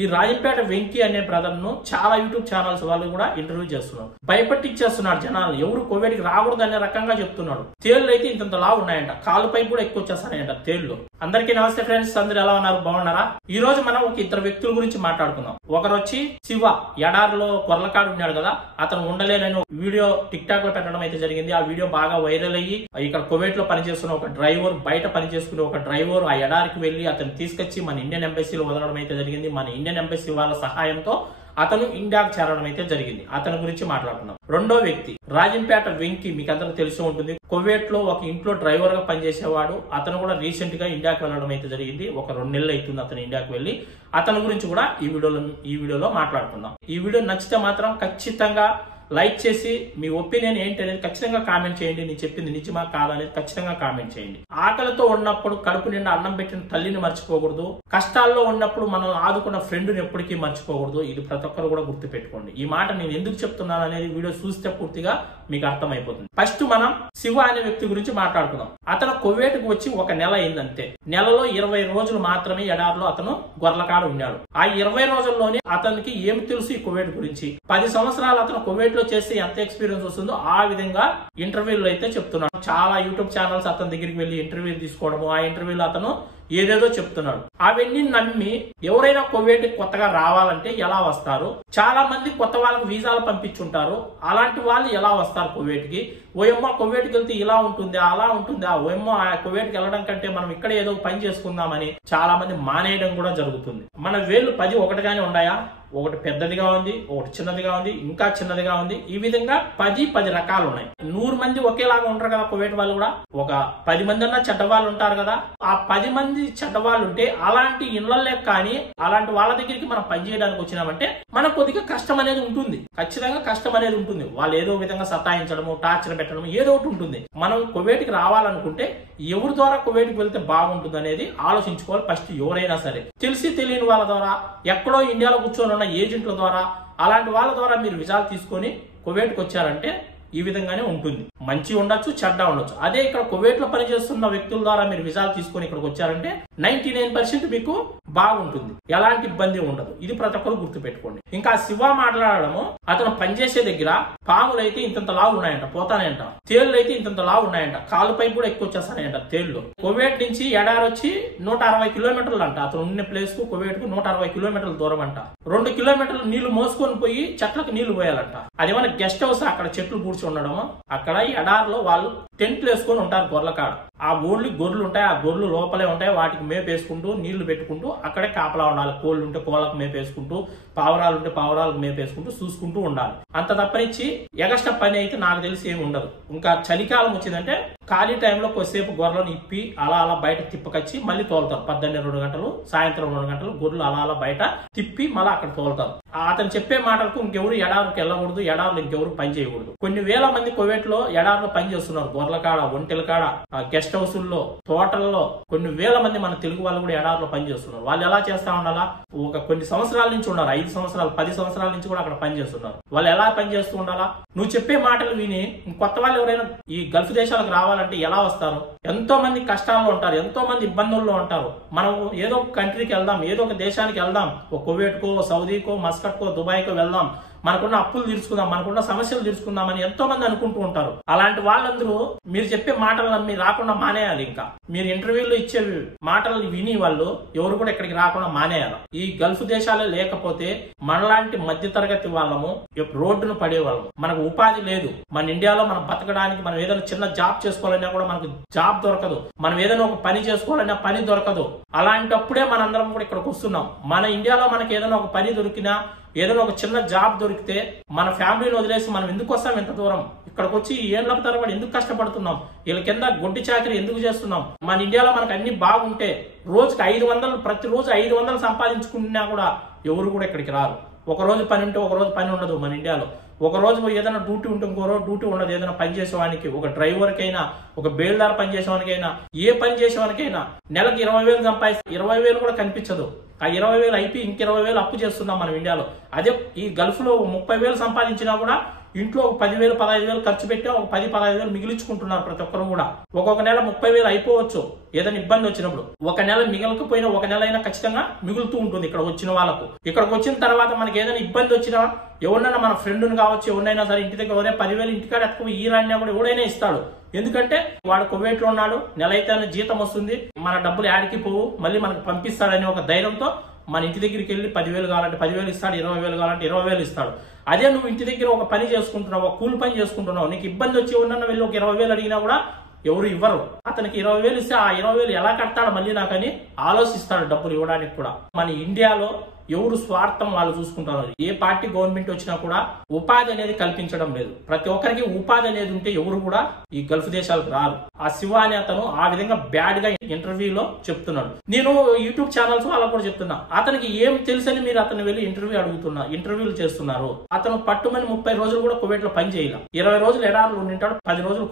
ఈ రాజంపేట వెంకీ అనే బ్రదర్ ను చాలా యూట్యూబ్ ఛానల్స్ వాళ్ళు కూడా ఇంటర్వ్యూ చేస్తున్నారు. భయపట్టించేస్తున్నాడు జనాలు, ఎవరు కోవిడ్ కి రాకూడదు అనే రకంగా చెప్తున్నాడు. తేళ్లు అయితే ఇంత లావు ఉన్నాయంట, కాలుపై కూడా ఎక్కువ వచ్చేస్తాయంట తేళ్లు. అందరికీ నమస్తే ఫ్రెండ్స్, అందరు ఎలా ఉన్నారు, బాగున్నారా? ఈ రోజు మనం ఒక ఇద్దరు వ్యక్తుల గురించి మాట్లాడుకుందాం. ఒకరు వచ్చి శివ, ఎడారిలో కొర్లకాడు ఉన్నాడు కదా, అతను ఉండలేనని వీడియో టిక్ టాక్ లో పెట్టడం అయితే జరిగింది. ఆ వీడియో బాగా వైరల్ అయ్యి ఇక్కడ కువైట్ లో పనిచేస్తున్న ఒక డ్రైవర్, బయట పనిచేసుకునే ఒక డ్రైవర్ ఆ ఎడారికి వెళ్లి అతను తీసుకొచ్చి మన ఇండియన్ ఎంబసీలో వదలడం అయితే జరిగింది. మన ఇండియన్ ఎంబసీ వాళ్ళ సహాయంతో అతను ఇండియాకు చేరడం అయితే జరిగింది. అతని గురించి మాట్లాడుకున్నాం. రెండో వ్యక్తి రాజంపేట వెంకీ, మీకు అందరికి తెలిసి ఉంటుంది. కువైట్ లో ఒక ఇంట్లో డ్రైవర్ గా పనిచేసేవాడు. అతను కూడా రీసెంట్ గా ఇండియాకు వెళ్ళడం అయితే జరిగింది. ఒక 2 నెలలు అవుతుంది అతను ఇండియాకు వెళ్ళి. అతని గురించి కూడా ఈ వీడియోలో మాట్లాడుకుందాం. ఈ వీడియో నచ్చితే మాత్రం ఖచ్చితంగా లైక్ చేసి మీ ఒపీనియన్ ఏంటి అనేది ఖచ్చితంగా కామెంట్ చేయండి. నేను చెప్పింది నిజమా కాదనేది ఖచ్చితంగా కామెంట్ చేయండి. ఆకలితో ఉన్నప్పుడు కడుపు నిండా అన్నం పెట్టిన తల్లిని మర్చిపోకూడదు. కష్టాల్లో ఉన్నప్పుడు మనం ఆదుకున్న ఫ్రెండ్ని ఎప్పటికీ మర్చిపోకూడదు. ఇది ప్రతి ఒక్కరు కూడా గుర్తు పెట్టుకోండి. ఈ మాట నేను ఎందుకు చెప్తున్నాను అనేది వీడియో చూస్తే పూర్తిగా మీకు అర్థమైపోతుంది. ఫస్ట్ మనం శివ అనే వ్యక్తి గురించి మాట్లాడుకుందాం. అతను కువైట్కు వచ్చి 1 నెల అయిందంతే. నెలలో 20 రోజులు మాత్రమే ఎడారిలో అతను గొర్లకాడు ఉన్నాడు. ఆ 20 రోజుల్లోనే అతనికి ఏమి తెలుసు ఈ కువైట్ గురించి. 10 సంవత్సరాలు అతను కువైట్ లో చేస్తే ఎంత ఎక్స్పీరియన్స్ వస్తుందో ఆ విధంగా ఇంటర్వ్యూలో అయితే చెప్తున్నాడు. చాలా యూట్యూబ్ ఛానల్స్ అతని దగ్గరికి వెళ్లి ఇంటర్వ్యూ తీసుకోవడము, ఆ ఇంటర్వ్యూలో అతను ఏదేదో చెప్తున్నాడు. అవన్నీ నమ్మి ఎవరైనా కువైట్ కొత్తగా రావాలంటే ఎలా వస్తారు? చాలా మంది కొత్త వాళ్ళకి వీసాలు పంపించుంటారు. అలాంటి వాళ్ళు ఎలా వస్తారు కువైట్ కి? ఓయమ్మ కువైట్ కి వెళ్తే ఇలా ఉంటుంది, అలా ఉంటుంది, ఓయమ్మ కువైట్ కి వెళ్ళడం కంటే మనం ఇక్కడ ఏదో పని చేసుకుందామని చాలా మంది మానేయడం కూడా జరుగుతుంది. మన వేళ్ళు 10 ఒకటిగానే ఉన్నాయా? ఒకటి పెద్దదిగా ఉంది, ఒకటి చిన్నదిగా ఉంది, ఇంకా చిన్నదిగా ఉంది. ఈ విధంగా 10 రకాలు ఉన్నాయి. 100 మంది ఒకేలాగా ఉంటారు కదా కువైట్ వాళ్ళు కూడా. ఒక 10 మంది అన్నా చెడ్డవాళ్ళు ఉంటారు కదా. ఆ 10 మంది చెడ్డవాళ్ళు ఉంటే అలాంటి ఇళ్లలే కానీ అలాంటి వాళ్ళ దగ్గరికి మనం పని చేయడానికి వచ్చినామంటే మనకు కొద్దిగా కష్టం అనేది ఉంటుంది. ఖచ్చితంగా కష్టం అనేది ఉంటుంది. వాళ్ళు ఏదో విధంగా సతాయించడము, టార్చర్ పెట్టడం ఏదో ఒకటి ఉంటుంది. మనం కువైట్ కి రావాలనుకుంటే ఎవరి ద్వారా కువైట్ కి వెళ్తే బాగుంటుంది అనేది ఆలోచించుకోవాలి. ఫస్ట్ ఎవరైనా సరే తెలిసి తెలియని వాళ్ళ ద్వారా, ఎక్కడో ఇండియాలో కూర్చొని ఉన్న ఏజెంట్ల ద్వారా, అలాంటి వాళ్ళ ద్వారా మీరు విజాలు తీసుకొని కువైట్కి వచ్చారంటే ఈ విధంగానే ఉంటుంది. మంచి ఉండొచ్చు, చెడ్డ ఉండొచ్చు. అదే ఇక్కడ కువైట్ లో పనిచేస్తున్న వ్యక్తుల ద్వారా మీరు విజాలు తీసుకొని ఇక్కడికి వచ్చారంటే 99% మీకు బాగుంటుంది, ఎలాంటి ఇబ్బంది ఉండదు. ఇది ప్రతి ఒక్కరు గుర్తు పెట్టుకోండి. ఇంకా శివ మాట్లాడడము, అతను పనిచేసే దగ్గర పాములు అయితే ఇంత లావు ఉన్నాయంట, పోతానంట. తేళ్లు అయితే ఇంత లావు ఉన్నాయంట, కాలుపై కూడా ఎక్కువ వచ్చేస్తాయంట తేళ్లు. కువైట్ నుంచి ఎడారి వచ్చి 160 కిలోమీటర్లు అంట. అతను ఉన్న ప్లేస్ కు కువైట్ కు 160 కిలోమీటర్ల దూరం అంట. 2 కిలోమీటర్లు నీళ్లు మోసుకొని పోయి చెట్లకు నీళ్లు పోయాలంట. అదేమన్నా గెస్ట్ హౌస్, అక్కడ చెట్లు కూర్చొని ఉండడము. అక్కడ ఎడారిలో వాళ్ళు టెంట్లు వేసుకొని ఉంటారు గొర్రెలకాడ. ఆ ఓన్లీ గొర్రెలు ఉంటాయి, ఆ గొర్రెలు లోపలే ఉంటాయి. వాటికి మేపేసుకుంటూ నీళ్లు పెట్టుకుంటూ అక్కడే కాపలా ఉండాలి. కోళ్ళు ఉంటే కోళ్ళకు మేపేసుకుంటూ, పావురాలు ఉంటే పావురాలకు మేపేసుకుంటూ చూసుకుంటూ ఉండాలి. అంత తప్పనిచ్చి ఎగస్ట్రా పని అయితే నాకు తెలిసి ఏమి ఉండదు. ఇంకా చలికాలం వచ్చిందంటే ఖాళీ టైంలో కొద్దిసేపు గొర్రెలను ఇప్పి అలా అలా బయట తిప్పకొచ్చి మళ్ళీ తోలుతారు. 12 గంటలు, సాయంత్రం 2 గంటలు గొర్రెలు అలా అలా బయట తిప్పి మళ్ళీ అక్కడ తోలుతారు. అతను చెప్పే మాటలకు ఇంకెవరు ఎడారికి వెళ్ళకూడదు, ఎడారులు ఇంకెవరు పని చేయకూడదు. కొన్ని వేల మంది కువైట్ లో ఎడారిలో పని చేస్తున్నారు. గొర్రెల కాడ, ఒంటెల కాడ, గెస్ట్ హౌసుల్లో, తోటల్లో కొన్ని వేల మంది మన తెలుగు వాళ్ళు కూడా ఎడారిలో పని చేస్తున్నారు. వాళ్ళు ఎలా చేస్తా ఉండాలా? ఒక కొన్ని సంవత్సరాల నుంచి ఉన్నారు, 5 సంవత్సరాలు 10 సంవత్సరాల నుంచి కూడా అక్కడ పని చేస్తున్నారు. వాళ్ళు ఎలా పని చేస్తూ ఉండాలా? నువ్వు చెప్పే మాటలు విని కొత్త వాళ్ళు ఎవరైనా ఈ గల్ఫ్ దేశాలకు రావాలంటే ఎలా వస్తారు? ఎంతో మంది కష్టాల్లో ఉంటారు, ఎంతో మంది ఇబ్బందుల్లో ఉంటారు. మనం ఏదో ఒక కంట్రీకి వెళ్దాం, ఏదో ఒక దేశానికి వెళ్దాం, ఒక కువైట్కో, సౌదీకో, మస్కట్కో, దుబాయ్కో వెళ్దాం, మనకున్న అప్పులు తీర్చుకుందాం, మనకున్న సమస్యలు తీర్చుకుందామని ఎంతో మంది అనుకుంటూ ఉంటారు. అలాంటి వాళ్ళందరూ మీరు చెప్పే మాటలు నమ్మి రాకుండా మానేయాలి. ఇంకా మీరు ఇంటర్వ్యూలో ఇచ్చే మాటలు విని వాళ్ళు ఎవరు కూడా ఇక్కడికి రాకుండా మానేయాలి. ఈ గల్ఫ్ దేశాలే లేకపోతే మనలాంటి మధ్య తరగతి వాళ్ళము రోడ్డును పడేవాళ్ళము. మనకు ఉపాధి లేదు. మన ఇండియాలో మనం బతకడానికి మనం ఏదైనా చిన్న జాబ్ చేసుకోవాలన్నా కూడా మనకు జాబ్ దొరకదు. మనం ఏదైనా ఒక పని చేసుకోవాలన్నా పని దొరకదు. అలాంటప్పుడే మనందరం కూడా ఇక్కడికి వస్తున్నాం. మన ఇండియాలో మనకి ఏదైనా ఒక పని దొరికినా, ఏదైనా ఒక చిన్న జాబ్ దొరికితే మన ఫ్యామిలీని వదిలేసి మనం ఎందుకు వస్తాం ఎంత దూరం? ఇక్కడికి వచ్చి ఏళ్ళ తరబడి ఎందుకు కష్టపడుతున్నాం? వీళ్ళ కింద గొడ్డి చాకరీ ఎందుకు చేస్తున్నాం? మన ఇండియాలో మనకు అన్ని బాగుంటే రోజుకి 500, ప్రతిరోజు 500 సంపాదించుకున్నా కూడా ఎవరు కూడా ఇక్కడికి రారు. ఒక రోజు పని ఉంటే ఒక రోజు పని ఉండదు మన ఇండియాలో. ఒక రోజు ఏదైనా డ్యూటీ ఉంటే ఇంకో రోజు డ్యూటీ ఉండదు. ఏదైనా పని చేసేవానికి, ఒక డ్రైవర్కైనా, ఒక బేల్దార్ పని చేసేవానికైనా, ఏ పని చేసేవానికైనా నెలకు 20,000 సంపాదిస్తే 20,000 కూడా కనిపించదు. ఆ 20,000 అయిపోయి ఇంక 20,000 అప్పు చేస్తున్నాం మనం ఇండియాలో. అదే ఈ గల్ఫ్ లో 30,000 సంపాదించినా కూడా ఇంట్లో ఒక 10,000 15,000 ఖర్చు పెట్టి ఒక 10-15,000 మిగిలించుకుంటున్నారు ప్రతి ఒక్కరు కూడా. ఒక్కొక్క నెల 30,000 అయిపోవచ్చు ఏదైనా ఇబ్బంది వచ్చినప్పుడు. ఒక నెల మిగలకపోయినా ఒక నెల అయినా ఖచ్చితంగా మిగులుతూ ఉంటుంది ఇక్కడ వచ్చిన వాళ్ళకు. ఇక్కడికి వచ్చిన తర్వాత మనకి ఏదైనా ఇబ్బంది వచ్చినా ఎవరినైనా మన ఫ్రెండ్ని కావచ్చు, ఎవరినైనా సరే ఇంటి దగ్గర 10,000 ఇంటికాడ ఎక్కువ ఈ రాడినా కూడా ఎవడైనా ఇస్తాడు. ఎందుకంటే వాడు కువైట్ లో ఉన్నాడు, నెల అయితే జీతం వస్తుంది, మన డబ్బులు యాడికి పోవు, మళ్ళీ మనకు పంపిస్తాడనే ఒక ధైర్యంతో మన ఇంటి దగ్గరికి వెళ్ళి 10,000 కావాలంటే 10,000 ఇస్తాడు, 20,000 కావాలంటే 20,000 ఇస్తాడు. అదే నువ్వు ఇంటి దగ్గర ఒక పని చేసుకుంటున్నావు, ఒక కూలి పని చేసుకుంటున్నావు, నీకు ఇబ్బంది వచ్చి ఉన్న వెళ్ళి ఒక 20,000 అడిగినా కూడా ఎవరు ఇవ్వరు. అతనికి 20,000 ఇస్తే ఆ 20,000 ఎలా కడతాడు మళ్ళీ నాకని ఆలోచిస్తాడు డబ్బులు ఇవ్వడానికి కూడా. మన ఇండియాలో ఎవరు స్వార్థం వాళ్ళు చూసుకుంటున్నారు. ఏ పార్టీ గవర్నమెంట్ వచ్చినా కూడా ఉపాధి అనేది కల్పించడం లేదు. ప్రతి ఒక్కరికి ఉపాధి అనేది ఉంటే ఎవరు కూడా ఈ గల్ఫ్ దేశాలకు రారు. ఆ శివ అనే అతను ఆ విధంగా బ్యాడ్ గా ఇంటర్వ్యూలో చెప్తున్నాడు. నేను యూట్యూబ్ ఛానల్స్ వాళ్ళకు కూడా చెప్తున్నా, అతనికి ఏం తెలుసని మీరు అతను వెళ్ళి ఇంటర్వ్యూలు చేస్తున్నారు. అతను పట్టుమని 30 రోజులు కూడా కువైట్ లో పని చేయాల, 20 రోజులు ఎడార్లు ఉండింటాడు, 10 రోజులు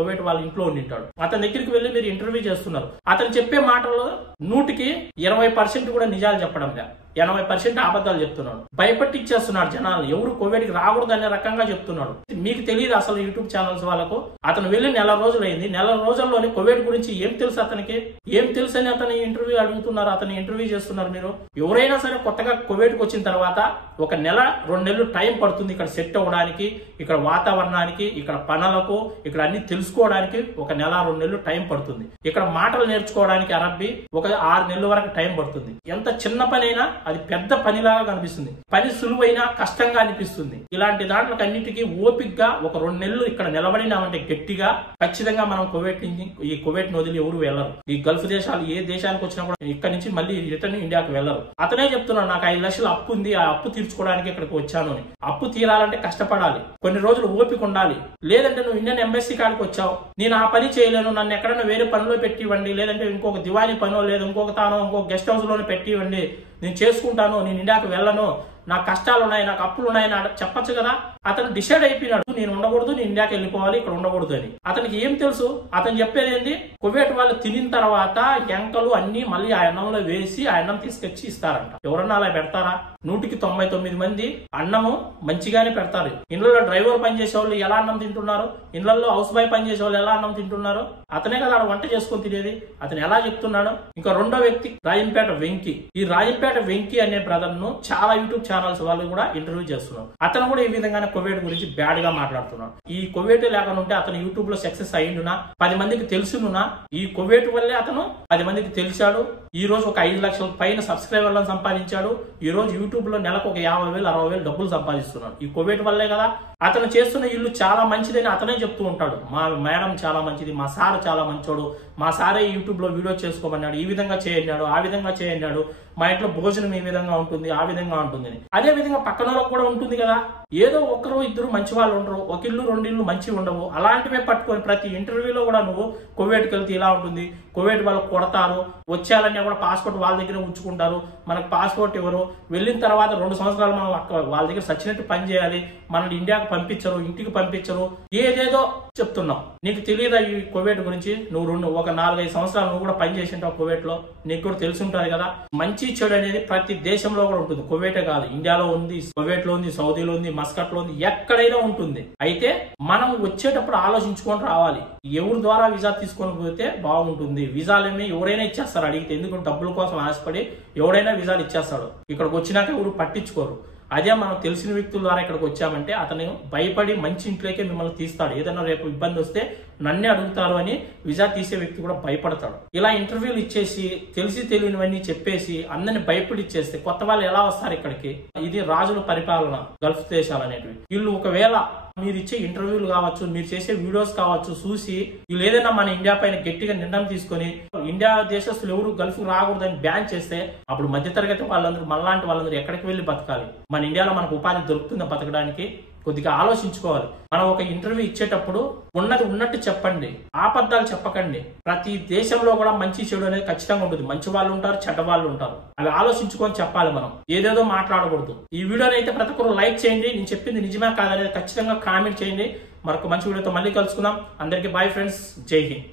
కువైట్ వాళ్ళ ఇంట్లో ఉండింటాడు. అతని దగ్గరికి వెళ్ళి మీరు ఇంటర్వ్యూ చేస్తున్నారు. అతను చెప్పే మాటల్లో 100కి 20% కూడా నిజాలు చెప్పడం లేదు, 80% అబద్ధాలు చెప్తున్నాడు. భయపట్టించేస్తున్నాడు జనాలు, ఎవరు కోవిడ్కి రాకూడదు అనే రకంగా చెప్తున్నాడు. మీకు తెలియదు అసలు యూట్యూబ్ ఛానల్స్ వాళ్ళకు. అతను వెళ్ళి 1 రోజులు అయింది, 1 రోజుల్లోనే కోవిడ్ గురించి ఏం తెలుసు అతనికి, ఏం తెలుసు అని అతని ఇంటర్వ్యూ అడుగుతున్నారు, అతని ఇంటర్వ్యూ చేస్తున్నారు. మీరు ఎవరైనా సరే కొత్తగా కోవిడ్కి వచ్చిన తర్వాత 1 నెల 2 నెలలు టైం పడుతుంది ఇక్కడ సెట్ అవ్వడానికి, ఇక్కడ వాతావరణానికి, ఇక్కడ పనులకు, ఇక్కడ అన్ని తెలుసుకోవడానికి 1 నెల 2 నెలలు టైం పడుతుంది. ఇక్కడ మాటలు నేర్చుకోవడానికి అరబ్బీ ఒక 6 నెలల వరకు టైం పడుతుంది. ఎంత చిన్న పనైనా అది పెద్ద పనిలాగా కనిపిస్తుంది, పని సులువైనా కష్టంగా అనిపిస్తుంది. ఇలాంటి దాంట్లో అన్నిటికీ ఓపికగా ఒక 2 నెలలు ఇక్కడ నిలబడినామంటే గట్టిగా ఖచ్చితంగా మనం కువైట్ వదిలి ఎవరు వెళ్ళరు. ఈ గల్ఫ్ దేశాలు ఏ దేశానికి వచ్చినా కూడా ఇక్కడ నుంచి మళ్ళీ రిటర్న్ ఇండియాకి వెళ్ళరు. అతనే చెప్తున్నాడు, నాకు 5 లక్షలు అప్పు ఉంది, ఆ అప్పు తీర్చుకోవడానికి ఇక్కడికి వచ్చాను అని. అప్పు తీరాలంటే కష్టపడాలి, కొన్ని రోజులు ఓపిక ఉండాలి. లేదంటే నువ్వు ఇండియన్ ఎంబసీ కాడికి వచ్చావు, నేను ఆ పని చేయలేను, నన్ను ఎక్కడైనా వేరే పనిలో పెట్టివ్వండి, లేదంటే ఇంకొక దివానీ పనో లేదు ఇంకొక తానో ఇంకొక గెస్ట్ హౌస్ లోనే పెట్టివ్వండి, నేను చేసుకుంటాను, నేను ఇండియాకి వెళ్ళను, నాకు కష్టాలు ఉన్నాయి, నాకు అప్పులు ఉన్నాయని చెప్పచ్చు కదా. అతను డిసైడ్ అయిపోయినాడు, నేను ఉండకూడదు, నేను ఇండియాకి వెళ్ళిపోవాలి, ఇక్కడ ఉండకూడదు అని. అతనికి ఏం తెలుసు, అతను చెప్పేది ఏంది, కువైట్ వాళ్ళు తినిన తర్వాత ఎంకలు అన్ని మళ్ళీ ఆ అన్నంలో వేసి ఆ అన్నం తీసుకొచ్చి ఇస్తారంట. ఎవరన్నా అలా పెడతారా? 100కి 99 మంది అన్నము మంచిగానే పెడతారు. ఇళ్లలో డ్రైవర్ పని చేసే వాళ్ళు ఎలా అన్నం తింటున్నారు, ఇళ్లలో హౌస్ బాయ్ పని చేసే వాళ్ళు ఎలా అన్నం తింటున్నారు, అతనే కదా వంట చేసుకొని తినేది. అతను ఎలా చెప్తున్నాడు. ఇంకా రెండో వ్యక్తి రాజంపేట వెంకీ. ఈ రాజంపేట వెంకీ అనే బ్రదర్ ను చాలా యూట్యూబ్ ఛానల్స్ వాళ్ళు కూడా ఇంటర్వ్యూ చేస్తున్నారు. అతను కూడా ఈ విధంగానే కోవిడ్ గురించి బ్యాడ్ గా మాట్లాడుతున్నాడు. ఈ కోవిడ్ లేకుండా ఉంటే అతను యూట్యూబ్ లో సక్సెస్ అయ్యిండునా, 10 మందికి తెలుసునునా. ఈ కోవిడ్ వల్లే అతను 10 మందికి తెలిసాడు. ఈ రోజు ఒక 5 లక్షల పైన సబ్స్క్రైబర్లను సంపాదించాడు. ఈ రోజు యూట్యూబ్ లో నెలకు ఒక 50,000 60,000 డబ్బులు సంపాదిస్తున్నాడు. ఈ కోవిడ్ వల్లే కదా. అతను చేస్తున్న ఇల్లు చాలా మంచిదని అతనే చెప్తూ ఉంటాడు. మా మేడం చాలా మంచిది, మా సార్ చాలా మంచోడు, మా సారే యూట్యూబ్ లో వీడియో చేసుకోమన్నాడు, ఈ విధంగా చేయన్నాడు, ఆ విధంగా చేయన్నాడు, మా ఇంట్లో భోజనం ఈ విధంగా ఉంటుంది, ఆ విధంగా ఉంటుంది. అదే విధంగా పక్కన కూడా ఉంటుంది కదా. ఏదో ఒకరు ఇద్దరు మంచి వాళ్ళు ఉండరు, ఒక ఇల్లు 2 ఇల్లు మంచిగా ఉండవు. అలాంటివే పట్టుకొని ప్రతి ఇంటర్వ్యూలో కూడా నువ్వు కోవిడ్కి వెళ్తే ఇలా ఉంటుంది, కోవిడ్ వాళ్ళు కొడతారు, వచ్చేయాలన్నా కూడా పాస్పోర్ట్ వాళ్ళ దగ్గర ఉంచుకుంటారు, మనకు పాస్పోర్ట్ ఎవరు, వెళ్ళిన తర్వాత 2 సంవత్సరాలు మనం వాళ్ళ దగ్గర సచ్చినట్టు పని చేయాలి, మనల్ని ఇండియాకి పంపించరు, ఇంటికి పంపించరు, ఏదేదో చెప్తున్నావు. నీకు తెలియదా ఈ కోవిడ్ గురించి? నువ్వు ఒక 4-5 సంవత్సరాలు నువ్వు కూడా పని చేసింటావు కోవిడ్ లో, నీకు కూడా తెలిసి ఉంటుంది కదా. మంచి చెడు అనేది ప్రతి దేశంలో కూడా ఉంటుంది. కోవిడే కాదు, ఇండియాలో ఉంది, కువైట్ లో ఉంది, సౌదీలో ఉంది, మస్కట్ లో ఉంది, ఎక్కడైనా ఉంటుంది. అయితే మనం వచ్చేటప్పుడు ఆలోచించుకొని రావాలి. ఎవరి ద్వారా వీసా తీసుకొని పోతే బాగుంటుంది. వీసాలేమి ఎవరైనా ఇచ్చేస్తారు అడిగితే, ఎందుకంటే డబ్బుల కోసం ఆశపడి ఎవడైనా వీసాలు ఇచ్చేస్తాడు. ఇక్కడికి వచ్చినాక ఎవరు పట్టించుకోరు. అదే మనం తెలిసిన వ్యక్తుల ద్వారా ఇక్కడికి వచ్చామంటే అతను భయపడి మంచి ఇంట్లోకే మిమ్మల్ని తీస్తాడు. ఏదైనా రేపు ఇబ్బంది వస్తే నన్నే అడుగుతారు అని వీసా తీసే వ్యక్తి కూడా భయపడతాడు. ఇలా ఇంటర్వ్యూలు ఇచ్చేసి తెలిసి తెలియనివన్నీ చెప్పేసి అందరిని భయపడిచ్చేస్తే కొత్త వాళ్ళు ఎలా వస్తారు ఇక్కడికి? ఇది రాజుల పరిపాలన గల్ఫ్ దేశాలు అనేటివి. వీళ్ళు ఒకవేళ మీరు ఇచ్చే ఇంటర్వ్యూలు కావచ్చు, మీరు చేసే వీడియోస్ కావచ్చు చూసి వీళ్ళు ఏదైనా మన ఇండియా పైన గట్టిగా నిర్ణయం తీసుకొని ఇండియా దేశస్తులు ఎవరు గల్ఫ్ రాకూడదని బ్యాన్ చేస్తే అప్పుడు మధ్యతరగతి వాళ్ళందరూ మనలాంటి వాళ్ళందరూ ఎక్కడికి వెళ్ళి బతకాలి? మన ఇండియాలో మనకు ఉపాధి దొరుకుతుందా బతకడానికి? కొద్దిగా ఆలోచించుకోవాలి. మనం ఒక ఇంటర్వ్యూ ఇచ్చేటప్పుడు ఉన్నది ఉన్నట్టు చెప్పండి, ఆపద్దాలు చెప్పకండి. ప్రతి దేశంలో కూడా మంచి చెడు అనేది ఖచ్చితంగా ఉంటుంది. మంచి వాళ్ళు ఉంటారు, చెడ్డ వాళ్ళు ఉంటారు. అవి ఆలోచించుకొని చెప్పాలి. మనం ఏదేదో మాట్లాడకూడదు. ఈ వీడియోని అయితే ప్రతి ఒక్కరు లైక్ చేయండి. నేను చెప్పింది నిజమే కాదనేది ఖచ్చితంగా కామెంట్ చేయండి. మరొక మంచి వీడియోతో మళ్ళీ కలుసుకుందాం. అందరికీ బాయ్ ఫ్రెండ్స్, జై హింద్.